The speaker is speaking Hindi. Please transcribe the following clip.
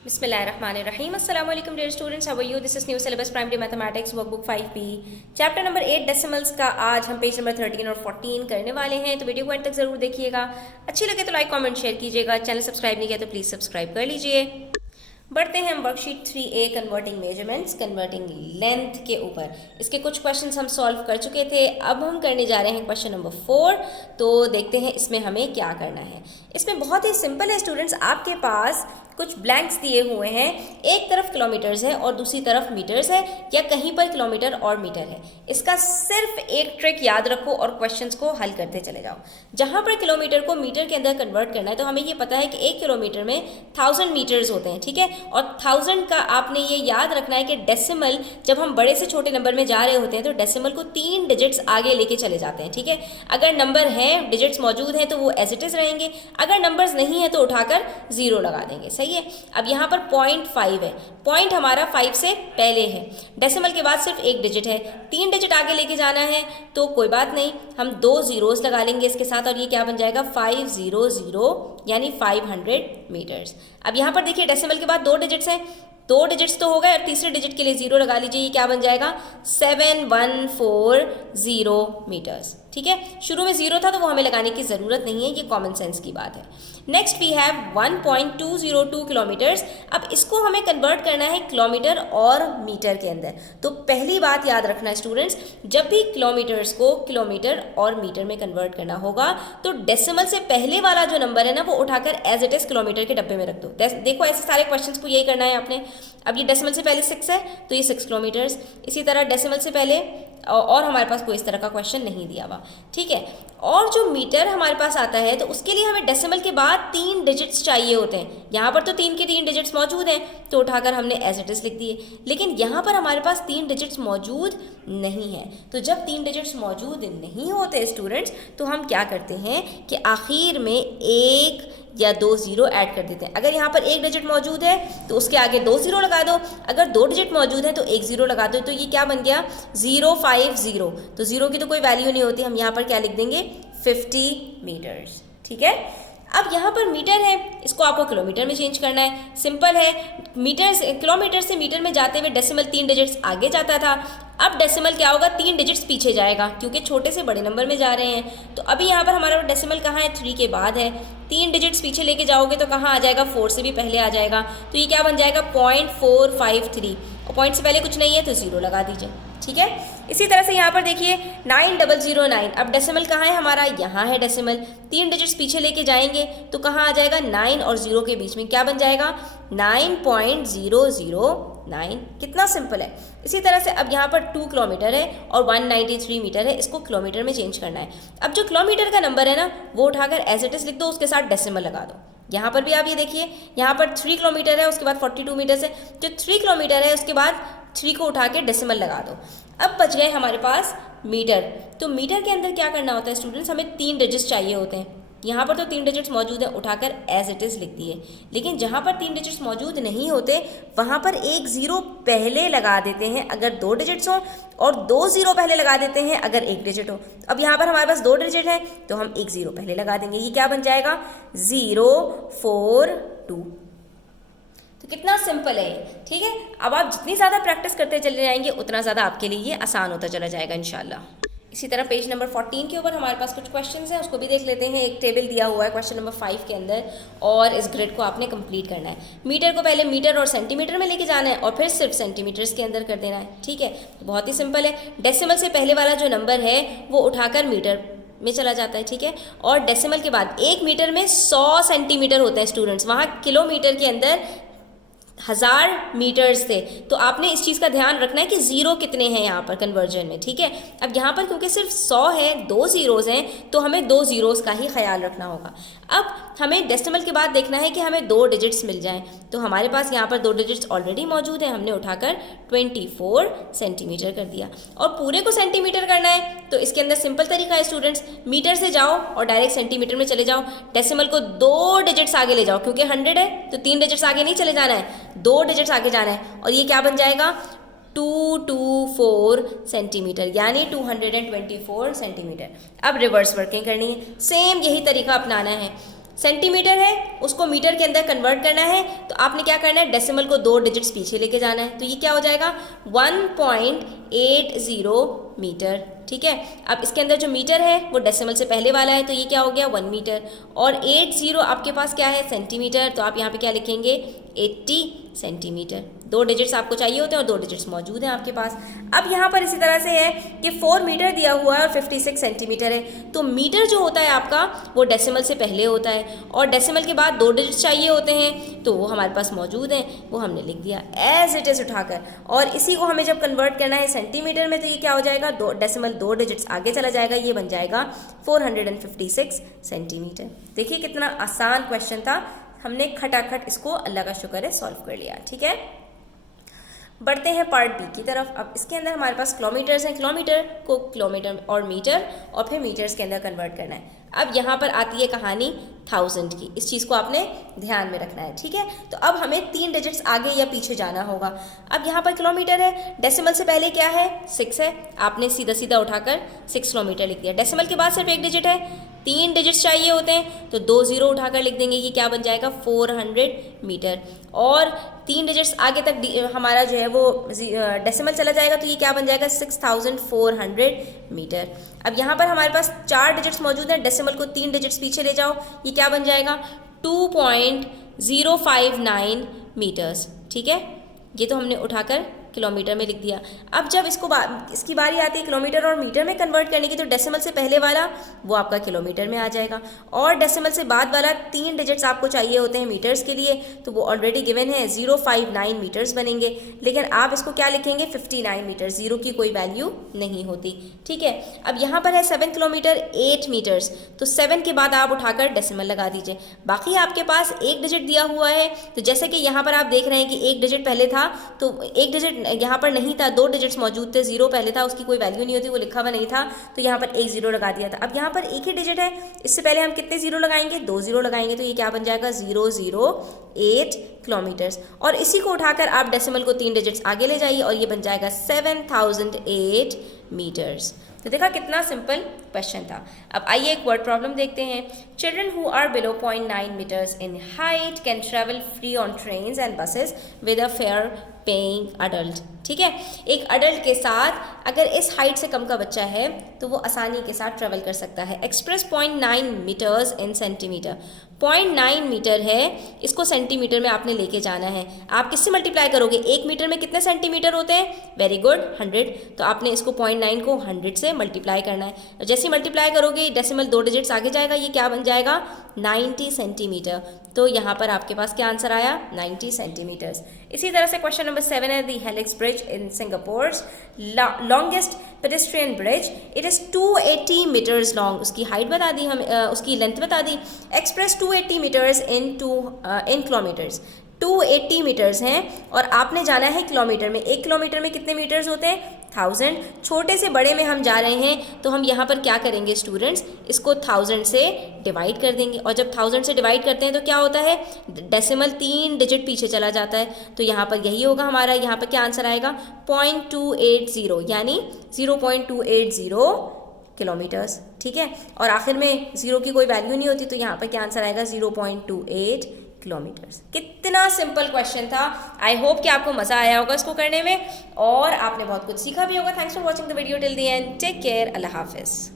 बिस्मिल्लाहिर्रहमानिर्रहीम अस्सलाम वालेकुम dear students, how are you? This is new syllabus primary mathematics workbook 5B chapter number 8 decimals का आज हम पेज नंबर 13 और 14 करने वाले हैं। तो वीडियो को एंड तक जरूर देखिएगा। अच्छी लगे तो लाइक कमेंट शेयर कीजिएगा। चैनल सब्सक्राइब नहीं किया तो प्लीज़ सब्सक्राइब कर लीजिए। बढ़ते हैं हम worksheet 3A converting measurements converting length के ऊपर। इसके कुछ क्वेश्चंस हम सॉल्व कर चुके थे। अब हम करने जा रहे हैं क्वेश्चन नंबर 4। तो देखते हैं इसमें हमें क्या करना है। इसमें बहुत ही सिंपल है स्टूडेंट्स, आपके पास कुछ ब्लैंक्स दिए हुए हैं। एक तरफ किलोमीटर्स है और दूसरी तरफ मीटर्स है, या कहीं पर किलोमीटर और मीटर है। इसका सिर्फ एक ट्रिक याद रखो और क्वेश्चंस को हल करते चले जाओ। जहां पर किलोमीटर को मीटर के अंदर कन्वर्ट करना है तो हमें ये पता है कि 1 किलोमीटर में 1000 मीटर्स होते हैं, ठीक है। और 1000 का आपने ये याद रखना है कि डेसिमल जब हम बड़े से छोटे नंबर में जा रहे होते हैं तो डेसिमल को 3 डिजिट्स आगे लेके चले जाते हैं, ठीक है। अगर नंबर है, डिजिट्स मौजूद हैं तो वो एज इट इज रहेंगे। अगर नंबर्स नहीं है तो उठाकर 0 लगा देंगे, सही है। अब यहाँ पर 0.5 है, पॉइंट हमारा 5 से पहले है। डेसिमल के बाद सिर्फ एक डिजिट है, 3 डिजिट आगे लेके जाना है तो कोई बात नहीं, हम 2 जीरोस लगा लेंगे इसके साथ और ये क्या बन जाएगा 500 यानी 500 मीटर्स। अब यहाँ पर देखिए डेसिमल के बाद 2 डिजिट्स हैं, 2 डिजिट्स तो हो गए और तीसरे डिजिट के लिए 0 लगा लीजिए। ये क्या बन जाएगा 7140 मीटर्स, ठीक है। शुरू में 0 था तो वो हमें लगाने की ज़रूरत नहीं है, ये कॉमन सेंस की बात है। Next we have 1.202 kilometres. अब इसको हमें कन्वर्ट करना है किलोमीटर और मीटर के अंदर। तो पहली बात याद रखना स्टूडेंट्स, जब भी किलोमीटर्स को किलोमीटर और मीटर में कन्वर्ट करना होगा तो डेसिमल से पहले वाला जो नंबर है ना वो उठाकर एज इट इज किलोमीटर के डब्बे में रख दो। देखो ऐसे सारे क्वेश्चंस को यही करना है आपने। अब ये डेसिमल से पहले 6 है तो ये 6 किलोमीटर्स, इसी तरह डेसिमल से पहले और हमारे पास कोई इस तरह का क्वेश्चन नहीं दिया हुआ, ठीक है। और जो मीटर हमारे पास आता है तो उसके लिए हमें डेसिमल के बाद 3 डिजिट्स चाहिए होते हैं। यहाँ पर तो 3 के 3 डिजिट्स मौजूद हैं तो उठाकर हमने एज इट इज लिख दिए, लेकिन यहाँ पर हमारे पास 3 डिजिट्स मौजूद नहीं है। तो जब 3 डिजिट्स मौजूद नहीं होते स्टूडेंट्स तो हम क्या करते हैं कि आखिर में 1 या 2 जीरो ऐड कर देते हैं। अगर यहाँ पर 1 डिजिट मौजूद है तो उसके आगे 2 जीरो लगा दो, अगर 2 डिजिट मौजूद है तो 1 जीरो लगा दो। तो ये क्या बन गया 050। तो 0 की तो कोई वैल्यू नहीं होती, हम यहाँ पर क्या लिख देंगे 50 मीटर्स, ठीक है। अब यहाँ पर मीटर है, इसको आपको किलोमीटर में चेंज करना है। सिंपल है, मीटर से किलोमीटर से मीटर में जाते हुए डेसिमल 3 डिजिट्स आगे जाता था। अब डेसिमल क्या होगा 3 डिजिट्स पीछे जाएगा क्योंकि छोटे से बड़े नंबर में जा रहे हैं। तो अभी यहाँ पर हमारा डेसिमल कहाँ है 3 के बाद है, 3 डिजिट्स पीछे लेके जाओगे तो कहाँ आ जाएगा 4 से भी पहले आ जाएगा। तो ये क्या बन जाएगा 0.453 और पॉइंट से पहले कुछ नहीं है तो 0 लगा दीजिए, ठीक है। इसी तरह से यहाँ पर देखिए 9009। अब डेसिमल कहाँ है हमारा, यहाँ है डेसिमल। 3 डिजिट्स पीछे लेके जाएंगे तो कहाँ आ जाएगा 9 और 0 के बीच में, क्या बन जाएगा 9.009। कितना सिंपल है। इसी तरह से अब यहाँ पर 2 किलोमीटर है और 193 मीटर है, इसको किलोमीटर में चेंज करना है। अब जो किलोमीटर का नंबर है ना वो उठाकर एज इट इज लिख दो, उसके साथ डेसिमल लगा दो। यहाँ पर भी आप ये देखिए यहाँ पर 3 किलोमीटर है, उसके बाद 42 मीटर्स है। जो 3 किलोमीटर है उसके बाद 3 को उठा के डेसिमल लगा दो। अब बच गए हमारे पास मीटर। तो मीटर के अंदर क्या करना होता है स्टूडेंट्स, हमें 3 डिजिट्स चाहिए होते हैं। यहाँ पर तो 3 डिजिट्स मौजूद है, उठाकर एज इट इज लिख दिए। लेकिन जहाँ पर 3 डिजिट्स मौजूद नहीं होते वहाँ पर 1 जीरो पहले लगा देते हैं अगर 2 डिजिट्स हो, और 2 जीरो पहले लगा देते हैं अगर 1 डिजिट हो। अब यहाँ पर हमारे पास 2 डिजिट है तो हम 1 जीरो पहले लगा देंगे। ये क्या बन जाएगा 042। तो कितना सिंपल है ये, ठीक है। अब आप जितनी ज़्यादा प्रैक्टिस करते चले जाएंगे उतना ज़्यादा आपके लिए ये आसान होता चला जाएगा इंशाल्लाह। इसी तरह पेज नंबर 14 के ऊपर हमारे पास कुछ क्वेश्चंस हैं, उसको भी देख लेते हैं। एक टेबल दिया हुआ है क्वेश्चन नंबर 5 के अंदर और इस ग्रिड को आपने कंप्लीट करना है। मीटर को पहले मीटर और सेंटीमीटर में लेके जाना है और फिर सिर्फ सेंटीमीटर्स के अंदर कर देना है, ठीक है। बहुत ही सिंपल है। डेसिमल से पहले वाला जो नंबर है वो उठाकर मीटर में चला जाता है, ठीक है। और डेसिमल के बाद 1 मीटर में 100 सेंटीमीटर होता है स्टूडेंट्स, वहाँ किलोमीटर के अंदर 1000 मीटर्स थे। तो आपने इस चीज़ का ध्यान रखना है कि जीरो कितने हैं यहाँ पर कन्वर्जन में, ठीक है। अब यहाँ पर क्योंकि सिर्फ 100 है, 2 जीरोज़ हैं तो हमें 2 जीरोज़ का ही ख्याल रखना होगा। अब हमें डेसिमल के बाद देखना है कि हमें 2 डिजिट्स मिल जाएं। तो हमारे पास यहाँ पर 2 डिजिट्स ऑलरेडी मौजूद हैं, हमने उठाकर 24 सेंटीमीटर कर दिया। और पूरे को सेंटीमीटर करना है तो इसके अंदर सिंपल तरीका है स्टूडेंट्स, मीटर से जाओ और डायरेक्ट सेंटीमीटर में चले जाओ। डेसिमल को 2 डिजिट्स आगे ले जाओ क्योंकि 100 है तो 3 डिजिट्स आगे नहीं चले जाना है, 2 डिजिट्स आगे जाना है। और ये क्या बन जाएगा 224 सेंटीमीटर यानी 224 सेंटीमीटर। अब रिवर्स वर्किंग करनी है, सेम यही तरीका अपनाना है। सेंटीमीटर है उसको मीटर के अंदर कन्वर्ट करना है, तो आपने क्या करना है, डेसिमल को 2 डिजिट्स पीछे लेके जाना है, तो ये क्या हो जाएगा 1.80 मीटर। ठीक है, अब इसके अंदर जो मीटर है वो डेसिमल से पहले वाला है, तो ये क्या हो गया 1 मीटर, और 80 आपके पास क्या है सेंटीमीटर, तो आप यहाँ पे क्या लिखेंगे 80 सेंटीमीटर। 2 डिजिट्स आपको चाहिए होते हैं और 2 डिजिट्स मौजूद हैं आपके पास। अब यहाँ पर इसी तरह से है कि 4 मीटर दिया हुआ है और 56 सेंटीमीटर है, तो मीटर जो होता है आपका वो डेसिमल से पहले होता है और डेसिमल के बाद 2 डिजिट्स चाहिए होते हैं, तो वो हमारे पास मौजूद हैं, वो हमने लिख दिया एज इट इज़ उठाकर। और इसी को हमें जब कन्वर्ट करना है सेंटीमीटर में, तो ये क्या हो जाएगा, डेसिमल 2 डिजिट्स आगे चला जाएगा, ये बन जाएगा 456 सेंटीमीटर। देखिए कितना आसान क्वेश्चन था, हमने खटाखट इसको अल्लाह का शुक्र है सॉल्व कर लिया। ठीक है, बढ़ते हैं पार्ट बी की तरफ। अब इसके अंदर हमारे पास किलोमीटर्स हैं, किलोमीटर को किलोमीटर और मीटर और फिर मीटर्स के अंदर कन्वर्ट करना है। अब यहाँ पर आती है कहानी 1000 की, इस चीज़ को आपने ध्यान में रखना है। ठीक है, तो अब हमें 3 डिजिट्स आगे या पीछे जाना होगा। अब यहाँ पर किलोमीटर है, डेसिमल से पहले क्या है 6 है, आपने सीधा सीधा उठाकर 6 किलोमीटर लिख दिया। डेसिमल के बाद सिर्फ 1 डिजिट है, 3 डिजिट्स चाहिए होते हैं, तो 2 0 उठाकर लिख देंगे, ये क्या बन जाएगा 400 मीटर। और 3 डिजिट्स आगे तक हमारा जो है वो डेसिमल चला जाएगा, तो ये क्या बन जाएगा 6400 मीटर। अब यहाँ पर हमारे पास 4 डिजिट्स मौजूद हैं, डेसिमल को 3 डिजिट्स पीछे ले जाओ, ये क्या बन जाएगा 2.059 मीटर्स। ठीक है, ये तो हमने उठाकर किलोमीटर में लिख दिया। अब जब इसकी बारी आती है किलोमीटर और मीटर में कन्वर्ट करने की, तो डेसिमल से पहले वाला वो आपका किलोमीटर में आ जाएगा और डेसिमल से बाद वाला 3 डिजिट्स आपको चाहिए होते हैं मीटर्स के लिए, तो वो ऑलरेडी गिवन है 059 मीटर्स बनेंगे, लेकिन आप इसको क्या लिखेंगे 59 मीटर, 0 की कोई वैल्यू नहीं होती। ठीक है, अब यहाँ पर है 7 किलोमीटर 8 मीटर्स, तो 7 के बाद आप उठाकर डेसिमल लगा दीजिए। बाकी आपके पास 1 डिजिट दिया हुआ है, तो जैसे कि यहाँ पर आप देख रहे हैं कि 1 डिजिट पहले था, तो 1 डिजिट यहाँ पर नहीं था, 2 डिजिट्स मौजूद थे, 0 पहले था, उसकी कोई वैल्यू नहीं होती, वो लिखा हुआ नहीं था, तो यहाँ पर 1 0 लगा दिया था। अब यहाँ पर एक ही डिजिट है, इससे पहले हम कितने 0 लगाएंगे 2 0 लगाएंगे, तो ये क्या बन जाएगा 008 किलोमीटर्स। और इसी को उठाकर आप डेसिमल को 3 डिजिट्स आगे ले जाइए और ये बन जाएगा 7008 मीटर्स। तो देखा कितना सिंपल क्वेश्चन था। अब आइए एक वर्ड प्रॉब्लम देखते हैं। Children who are below 0.9 metres in height can travel free on trains and buses with a fare paying adult. ठीक है, एक अडल्ट के साथ अगर इस हाइट से कम का बच्चा है तो वो आसानी के साथ ट्रेवल कर सकता है। Express 0.9 metres in centimetre, 0.9 metre है, इसको सेंटीमीटर में आपने लेके जाना है। आप किससे मल्टीप्लाई करोगे, 1 मीटर में कितने सेंटीमीटर होते हैं, वेरी गुड 100, तो आपने इसको 0.9 को 100 से मल्टीप्लाई करना है। जैसे मल्टीप्लाई करोगे डेसिमल 2 डिजिट्स आगे जाएगा, ये क्या बन जाएगा 90 सेंटीमीटर। तो यहाँ पर आपके पास क्या आंसर आया 90 सेंटीमीटर्स। इसी तरह से क्वेश्चन नंबर 7 है, the Helix Bridge in Singapore longest pedestrian bridge, it is 280 metres long. उसकी हाइट बता दी, हम उसकी लेंथ बता दी। Express 280 metres in kilometres, 280 metres हैं और आपने जाना है किलोमीटर में। 1 किलोमीटर में कितने मीटर्स होते हैं 1000। छोटे से बड़े में हम जा रहे हैं, तो हम यहाँ पर क्या करेंगे स्टूडेंट्स, इसको 1000 से डिवाइड कर देंगे, और जब 1000 से डिवाइड करते हैं तो क्या होता है डेसिमल 3 डिजिट पीछे चला जाता है, तो यहाँ पर यही होगा हमारा। यहाँ पर क्या आंसर आएगा 0.280, यानी 0.280 किलोमीटर्स। ठीक है, और आखिर में 0 की कोई वैल्यू नहीं होती, तो यहाँ पर क्या आंसर आएगा 0.28 किलोमीटर्स। कितना सिंपल क्वेश्चन था। आई होप कि आपको मज़ा आया होगा इसको करने में और आपने बहुत कुछ सीखा भी होगा। Thanks for watching the video till the end. Take care, अल्लाह हाफिज़।